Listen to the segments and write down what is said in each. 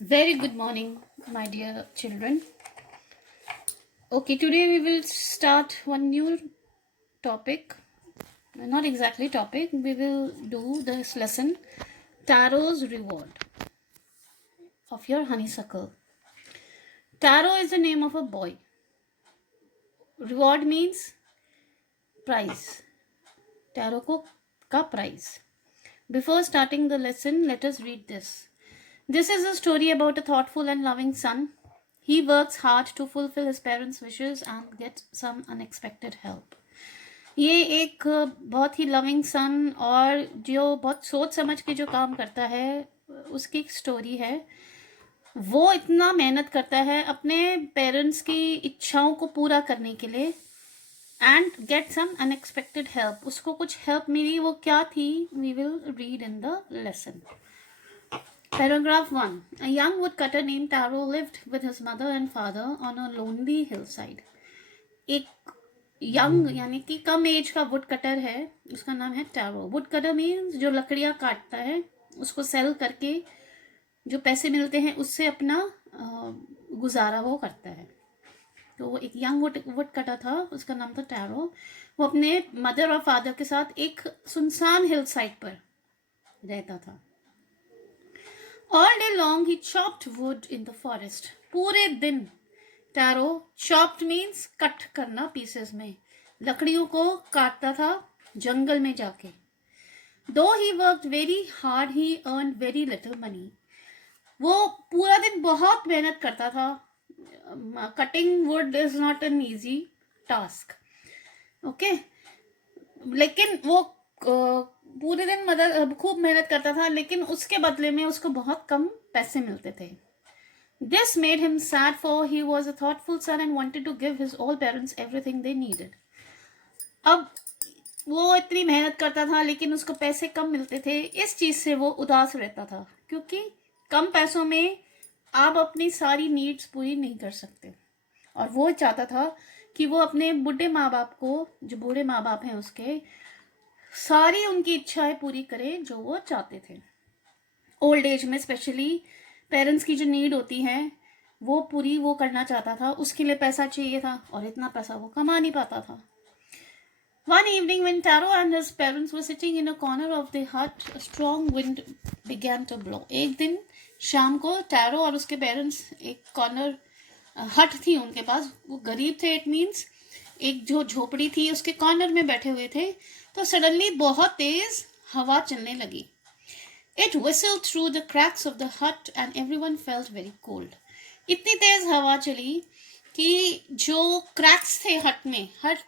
Very good morning, my dear children. Okay, today we will start one new topic. Not exactly topic. We will do this lesson, Tarot's reward of your honeysuckle. Tarot is the name of a boy. Reward means prize. Tarot ko ka prize. Before starting the lesson, let us read this. This is a story about a thoughtful and loving son. He works hard to fulfill his parents' wishes and gets some unexpected help. ये एक बहुत ही loving son और जो बहुत सोच समझ के जो काम करता है उसकी एक स्टोरी है। वो इतना मेहनत करता है अपने पेरेंट्स की इच्छाओं को पूरा करने के लिए and get some unexpected help. उसको कुछ हेल्प मिली, वो क्या थी? We will read in the lesson. Paragraph 1. A young woodcutter named Taro lived with his mother and father on a lonely hillside. एक यंग यानी कि कम एज का वुड कटर है, उसका नाम है टैरो। वुड कटर मीन्स जो लकड़ियाँ काटता है, उसको सेल करके जो पैसे मिलते हैं उससे अपना गुजारा वो करता है। तो वो एक यंग वुड कटर था, उसका नाम था टैरो। वो अपने मदर और फादर के साथ एक सुनसान हिल साइड पर रहता था। All day long he chopped wood in the forest. पूरे दिन टैरो, चॉप्ड मीन्स कट करना, पीसेस में लकड़ियों को काटता था जंगल में जाके। दो he worked very hard he earn very little money. वो पूरा दिन बहुत मेहनत करता था। Cutting would is not an easy task, okay. लेकिन वो पूरे दिन खूब मेहनत करता था, लेकिन उसके बदले में उसको बहुत कम पैसे मिलते थे। This made him sad, for he was a thoughtful son and wanted to give his all parents everything they needed. अब वो इतनी मेहनत करता था लेकिन उसको पैसे कम मिलते थे, इस चीज से वो उदास रहता था क्योंकि कम पैसों में आप अपनी सारी नीड्स पूरी नहीं कर सकते। और वो चाहता था कि वो अपने बूढ़े माँ बाप को, जो बूढ़े माँ बाप हैं उसके, सारी उनकी इच्छाएं पूरी करे जो वो चाहते थे। ओल्ड एज में स्पेशली पेरेंट्स की जो नीड होती है वो पूरी वो करना चाहता था। उसके लिए पैसा चाहिए था और इतना पैसा वो कमा नहीं पाता था। One evening when Taro and his parents were sitting in a corner of the hut, a strong wind began to blow. एक दिन शाम को टैरो और उसके पेरेंट्स एक कॉर्नर हट थी उनके पास, वो गरीब थे, इट मीन्स एक जो झोपड़ी थी उसके कॉर्नर में बैठे हुए थे। तो सडनली बहुत तेज हवा चलने लगी। It whistled through the cracks of the hut and everyone felt very cold. इतनी तेज हवा चली कि जो क्रैक्स थे हट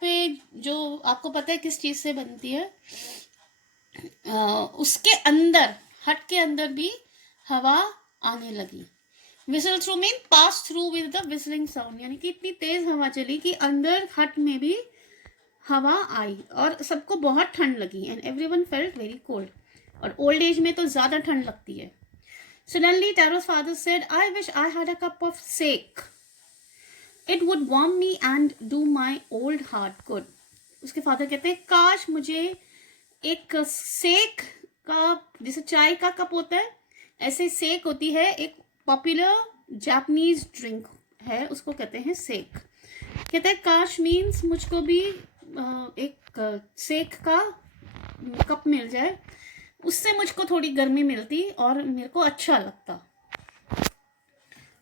में जो आपको पता है किस चीज से बनती है, उसके अंदर, हट के अंदर भी हवा आने लगी। Whistle through mean pass through with the whistling sound, यानी कि इतनी तेज हवा चली कि अंदर हट में भी हवा आई और सबको बहुत ठंड लगी। And everyone felt very cold, और ओल्ड एज में तो ज्यादा ठंड लगती है। Suddenly Taro's father said, I wish I had a cup of sake. It would warm me and do my old heart good. उसके फादर कहते हैं काश मुझे एक सेक का, जैसे चाय का कप होता है ऐसे सेक होती है, एक पॉपुलर जापानीज ड्रिंक है, उसको कहते हैं सेक। कहते हैं काश मीन्स मुझको भी एक सेक का कप मिल जाए, उससे मुझको थोड़ी गर्मी मिलती और मेरे को अच्छा लगता।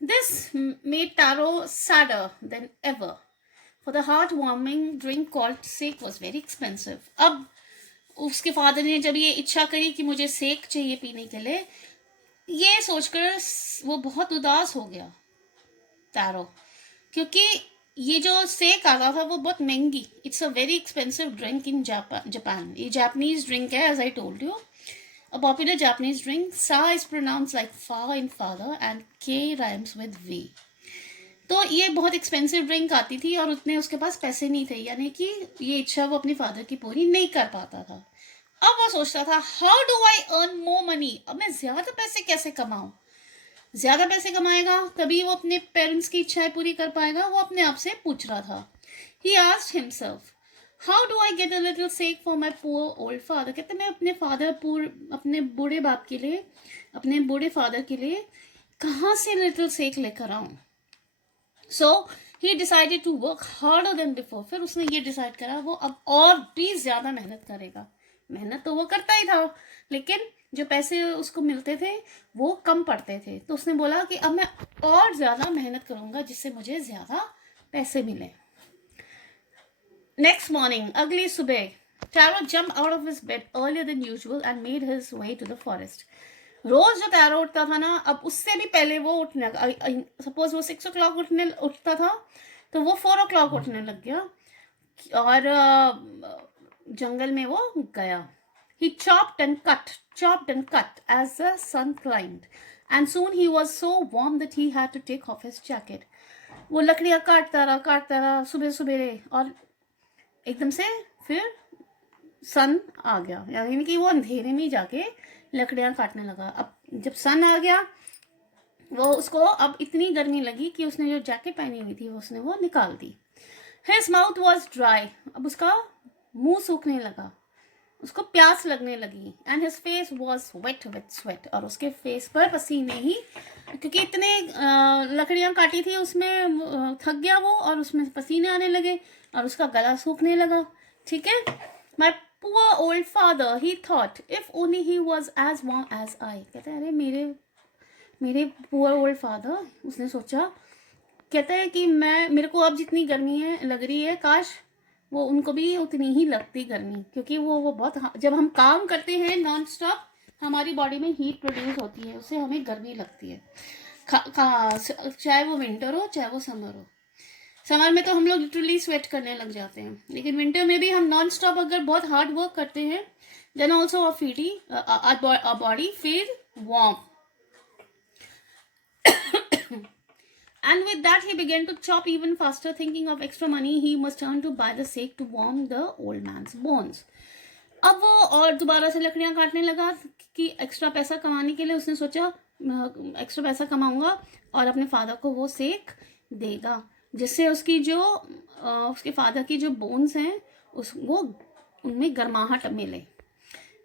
This made Taro sadder than ever, for the heart-warming drink called sake was very expensive. अब उसके फादर ने जब ये इच्छा करी कि मुझे सेक चाहिए पीने के लिए, ये सोचकर वो बहुत उदास हो गया टैरो, क्योंकि ये जो सेक आता था वो बहुत महंगी, it's a very expensive drink in Japan. ये जापानीज ड्रिंक है, as I told you, a popular Japanese drink. Sa is pronounced like fa in father and K rhymes with V. तो ये बहुत एक्सपेंसिव ड्रिंक आती थी और उतने उसके पास पैसे नहीं थे, यानी कि ये इच्छा वो अपने फादर की पूरी नहीं कर पाता था। अब वो सोचता था how do I earn more money, अब मैं ज्यादा पैसे कैसे कमाऊं। ज्यादा पैसे कमाएगा तभी वो अपने पेरेंट्स की इच्छाएं पूरी कर पाएगा, वो अपने आप से पूछ रहा था। He asked himself, How do I get a little sake for my poor old father? कहते मैं अपने बूढ़े बाप के लिए, अपने बूढ़े फादर के लिए कहाँ से लिटिल सेक लेकर आऊं? So he decided to work harder than before. फिर उसने ये डिसाइड करा वो अब और भी ज्यादा मेहनत करेगा. मेहनत तो वो करता ही था, लेकिन जो पैसे उसको मिलते थे वो कम पड़ते थे. तो उसने बोला कि अब मैं और ज्यादा मेहनत करूंगा जिससे मुझे ज्यादा पैसे मिले. नेक्स्ट मॉर्निंग, अगली सुबह, Taro jumped out of his bed earlier than usual and made his way to the forest. रोज जो टैरो उठता था ना, अब उससे भी पहले वो उठने, सपोज वो 6 o'clock उठता था, तो वो 4 o'clock उठने लग गया और जंगल में वो गया. He chopped and cut as the sun climbed, and soon he was so warm that he had to take off his jacket. वो लकड़ियां काटता रहा सुबह सुबह, और एकदम से फिर सन आ गया, यानी कि वो अंधेरे में जाके लकड़ियां काटने लगा. अब जब सन आ गया, वो उसको अब इतनी गर्मी लगी कि उसने जो जैकेट पहनी हुई थी उसने वो निकाल दी. His mouth was dry. अब उसका मुंह सूखने लगा, उसको प्यास लगने लगी. And his face was wet with sweat. और उसके फेस पर पसीने ही, क्योंकि इतने लकड़ियां काटी थी उसमें थक गया वो, और उसमें पसीने आने लगे और उसका गला सूखने लगा. ठीक है. My poor old father, he thought, if only he was as warm as I. कहते हैं अरे मेरे poor old father, उसने सोचा, कहता है कि मेरे को अब जितनी गर्मी है लग रही है, काश वो उनको भी उतनी ही लगती गर्मी, क्योंकि वो बहुत, जब हम काम करते हैं नॉन स्टॉप हमारी बॉडी में हीट प्रोड्यूस होती है, उससे हमें गर्मी लगती है. चाहे वो विंटर हो चाहे वो समर हो. समर में तो हम लोग लिटरली स्वेट करने लग जाते हैं, लेकिन विंटर में भी हम नॉन स्टॉप अगर बहुत हार्ड वर्क करते हैं, then also our body feel warm. And with that he began to chop even faster, thinking of extra money he must earn to buy the sake to warm the old man's bones. अब वो और दोबारा से लकड़ियां काटने लगा कि extra पैसा कमाने के लिए. उसने सोचा एक्स्ट्रा पैसा कमाऊंगा और अपने फादर को वो सेक देगा, जिससे उसकी जो उसके फादर की जो बोन्स हैं वो उनमें गर्माहट मिले.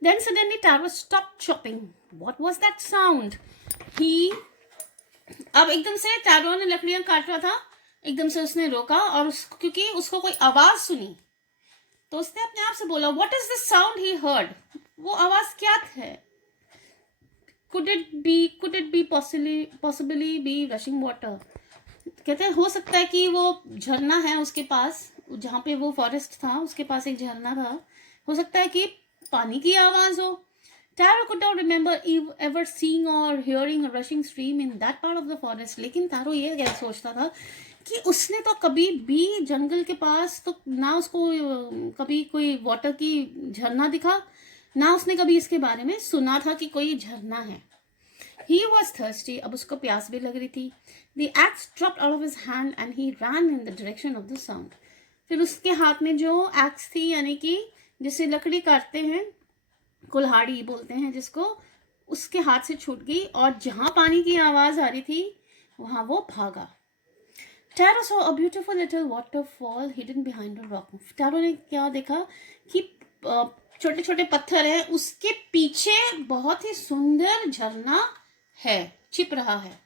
Then suddenly Taro stopped chopping. What was that sound? अब एकदम से टैरो ने लकड़ियां काट रहा था, एकदम से उसने रोका, और क्योंकि उसको कोई आवाज सुनी, तो उसने अपने आप से बोला, what is this sound he heard? वो आवाज क्या है? Could it be possibly be rushing water? कहते हैं हो सकता है कि वो झरना है उसके पास, जहाँ पे वो फॉरेस्ट था उसके पास एक झरना था, हो सकता है कि पानी की आवाज हो. Taro could not remember ever seeing or hearing a rushing stream in that part of the forest. लेकिन तारो ये क्या सोचता था कि उसने तो कभी भी जंगल के पास तो ना उसको कभी कोई वाटर की झरना दिखा, ना उसने कभी इसके बारे में सुना था कि कोई झरना है. He was thirsty. अब उसको प्यास भी लग रही थी. The axe dropped out of his hand and he ran in the direction of the sound. फिर उसके हाथ में जो एक्स थी, यानी कि जिससे लकड़ी काटते हैं, कुल्हाड़ी बोलते हैं जिसको, उसके हाथ से छूट गई और जहां पानी की आवाज आ रही थी वहां वो भागा. Taro saw a beautiful little waterfall hidden behind a rock. Taro ने क्या देखा कि छोटे छोटे पत्थर है, उसके पीछे बहुत ही सुंदर झरना है, छिप रहा है.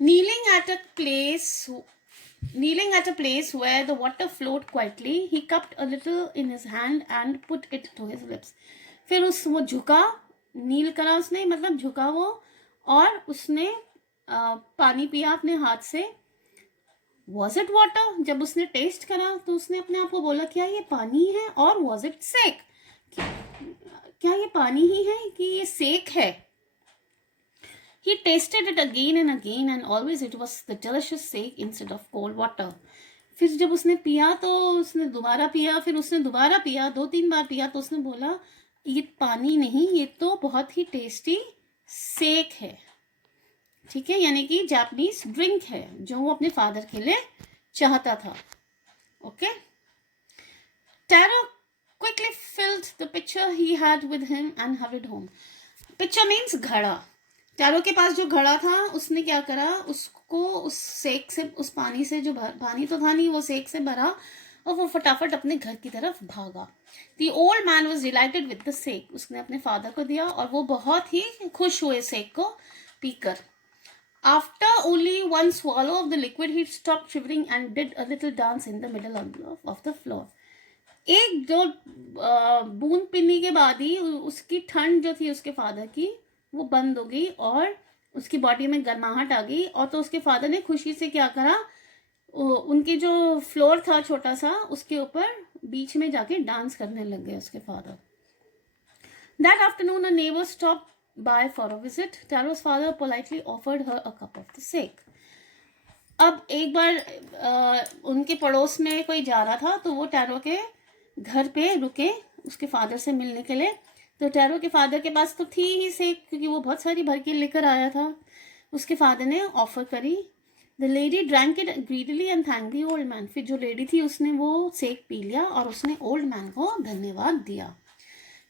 Kneeling at a place where the water flowed quietly, he cupped a little in his hand and put it to his lips. फिर वो झुका, नील करा उसने, मतलब झुका वो, और उसने पानी पिया अपने हाथ से. Was it water? जब उसने टेस्ट करा तो उसने अपने आप को बोला, क्या ये पानी है? और वॉज इट सेक? क्या ये पानी ही है कि ये सेक है? He tasted it again and always it was the delicious sake instead of cold water. फिर जब उसने पिया तो उसने दोबारा पिया, फिर उसने दोबारा पिया, 2-3 बार पिया, तो उसने बोला, ये पानी नहीं, ये तो बहुत ही टेस्टी सेक है. ठीक है, यानी कि जापानीज ड्रिंक है जो वो अपने फादर के लिए चाहता था. Okay. Taro quickly filled the pitcher he had with him and hurried home. Pitcher means घड़ा. टैरो के पास जो घड़ा था उसने क्या करा, उसको उस सेक से, उस पानी से, जो पानी तो था नहीं, वो सेक से भरा और वो फटाफट अपने घर की तरफ भागा. The old man was delighted with the sake. उसने अपने फादर को दिया और वो बहुत ही खुश हुए सेक को पीकर. After only one swallow of the liquid, he stopped shivering and did a little dance in the middle of the floor. एक दो बूंद पीने के बाद ही उसकी ठंड जो थी उसके फादर की वो बंद हो गई और उसकी बॉडी में गर्माहट आ गई. और तो उसके फादर ने खुशी से क्या करा, उनके जो फ्लोर था छोटा सा उसके ऊपर बीच में जाके डांस करने लग गए उसके father. That afternoon a neighbor stopped by for a visit. Taro's father politely offered her a cup of the sake. अब एक बार उनके पड़ोस में कोई जा रहा था तो वो टैरो के घर पे रुके उसके फादर से मिलने के लिए. तो टैरो के फादर के पास तो थी ही सेक क्योंकि वो बहुत सारी भर के लेकर आया था. उसके फादर ने ऑफर करी. The lady drank it greedily and thank the old man. फिर जो लेडी थी उसने वो सेक पी लिया और उसने ओल्ड मैन को धन्यवाद दिया.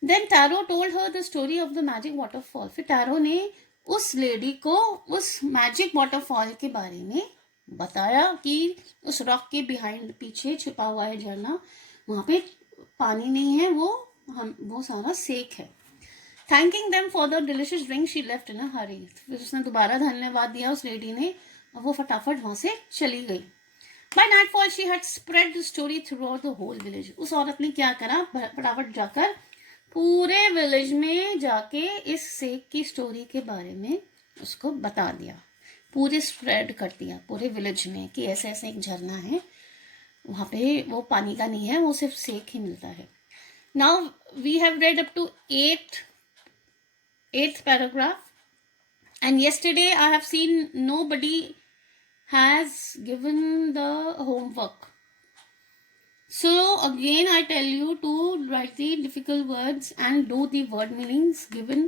Then Taro told her the story of the magic waterfall. फिर टैरो ने उस लेडी को उस मैजिक वाटरफॉल के बारे में बताया कि उस रॉक के बिहाइंड पीछे छुपा हुआ है झरना, वहां पे पानी नहीं है, वो सारा सेक है. Thanking them for the delicious drink she left in a hurry. फिर उसने दोबारा धन्यवाद दिया उस लेडी ने और वो फटाफट वहां से चली गई. By nightfall she had spread the story through the whole village. उस औरत ने क्या करा, फटाफट जाकर पूरे विलेज में जाके इस सेक की स्टोरी के बारे में उसको बता दिया. पूरे स्प्रेड कर दिया पूरे विलेज में कि ऐसे ऐसे एक झरना है, वहाँ पे वो पानी का नहीं है, वो सिर्फ सेक ही मिलता है. Now we have read up to eighth paragraph and yesterday I have seen nobody has given the homework. So again I tell you to write the difficult words and do the word meanings given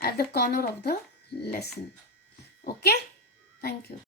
at the corner of the lesson. Okay? Thank you.